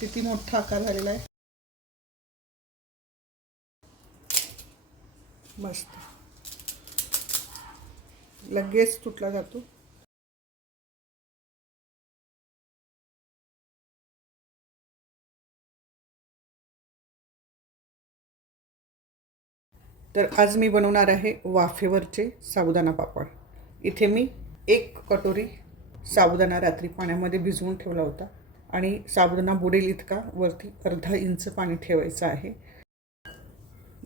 किती मोठा आकार झालेला आहे. मस्त. लगेच तुटला जातो. तर आज मी बनवणार आहे वाफेवरचे साबुदाणा पापड. इथे मी एक कटोरी साबुदाणा रात्री पाण्यामध्ये भिजवून ठेवला होता. आणि साबुदाणा बुडेल इतका वरती अर्धा इंच पाणी ठेवायचं आहे.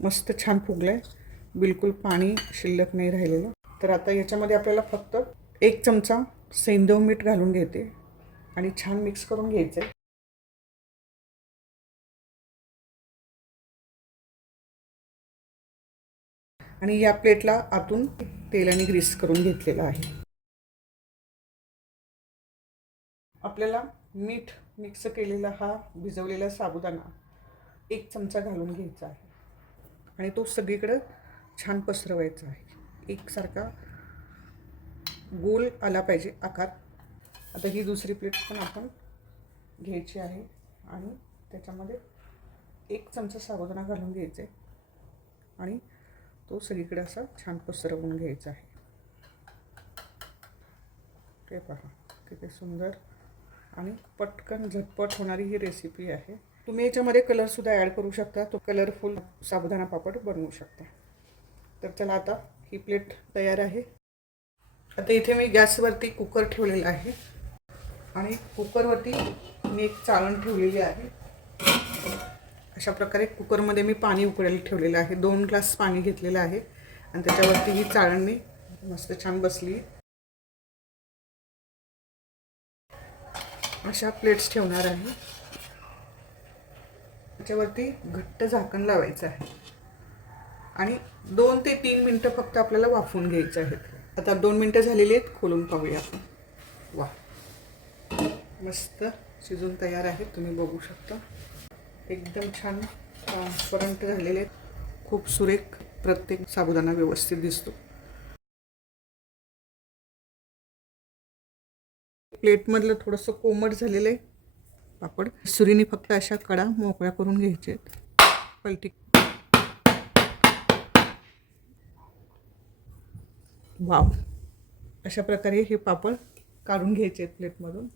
मस्त छान फुगलं आहे बिलकुल पाणी शिल्लक नाही राहिलेलं. तर आता याच्यामध्ये आपल्याला फक्त एक चमचा सेंदव मीठ घालून घेते आणि छान मिक्स करून घ्यायचं आहे आणि या प्लेटला आतून तेलाने ग्रीस करून घेतलेला आहे. आपल्याला मीठ मिक्स केलेला हा भिजवलेला साबुदाणा एक चमचा घालून घ्यायचा आहे. आणि तो सगळीकडं छान पसरवायचा आहे. एकसारखा गोल आला पाहिजे आकार. आता ही दुसरी प्लेट पण आपण घ्यायची आहे आणि त्याच्यामध्ये एक चमचा साबुदाणा घालून घ्यायचा आहे आणि तो सगळीकडे असा छान पसरवून घ्यायचा आहे. ते पहा किती सुंदर आणि पटकन झटपट होणारी ही रेसिपी आहे. तुम्ही याच्यामध्ये कलरसुद्धा ॲड करू शकता. तो कलरफुल साबुदाणा पापड बनवू शकता. तर चला आता ही प्लेट तयार आहे. आता इथे मी गॅसवरती कुकर ठेवलेला आहे. आणि कुकरवरती मी एक चाळण ठेवलेली आहे. अशा प्रकारे कुकरमध्ये मी पाणी उकळायला ठेवलेलं आहे. दोन ग्लास पाणी घेतलेलं आहे. आणि त्याच्यावरती ही चाळणी मस्त छान बसली. अशा प्लेट्स ठेवणार आहे. त्याच्यावरती घट्ट झाकण लावायचं आहे. आणि दोन ते तीन मिनटं फक्त आपल्याला वाफवून घ्यायचे आहेत. आता दोन मिनटं झालेली आहेत खोलून पाहूया आपण. वा. मस्त शिजून तयार आहे तुम्ही बघू शकता. एकदम छान ट्रान्सपरंट झालेले आहेत. खूप सुरेख प्रत्येक साबुदाणा व्यवस्थित दिसतो. प्लेटमधलं थोडंसं कोमट झालेलं आहे. पापड. सुरीने फक्त अशा कडा मोकळ्या करून घ्यायचे आहेत. पलटी. वाव. अशा प्रकारे हे पापड काढून घ्यायचे आहेत प्लेटमधून.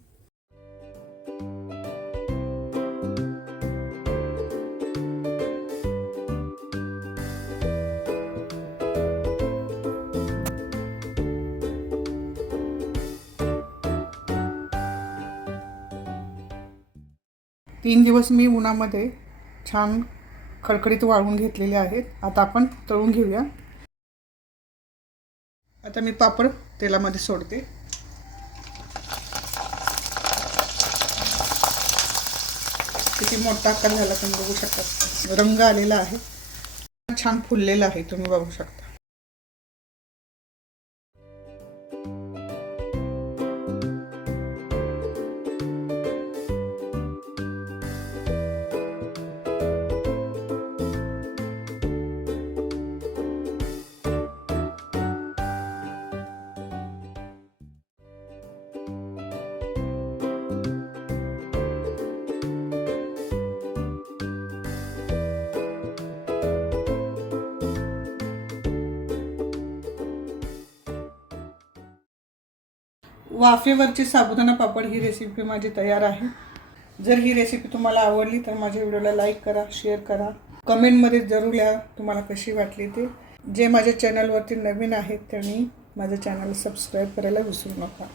तीन दिवस मी उन्हामध्ये छान खडखडीत वाळवून घेतलेले आहेत. आता आपण तळून घेऊया. आता मी पापड तेलामध्ये सोडते. किती मोठा आकार झाला तुम्ही बघू शकता. रंग आलेला आहे. छान फुललेला आहे तुम्ही बघू शकता. वाफेवरची साबुदाणा पापड ही रेसिपी माझी तयार आहे. जर ही रेसिपी तुम्हाला आवडली तर माझ्या व्हिडिओला लाईक करा शेअर करा. कमेंटमध्ये जरूर लिहा तुम्हाला कशी वाटली ते. जे माझ्या चॅनलवरती नवीन आहेत त्यांनी माझं चॅनल सबस्क्राईब करायला विसरू नका.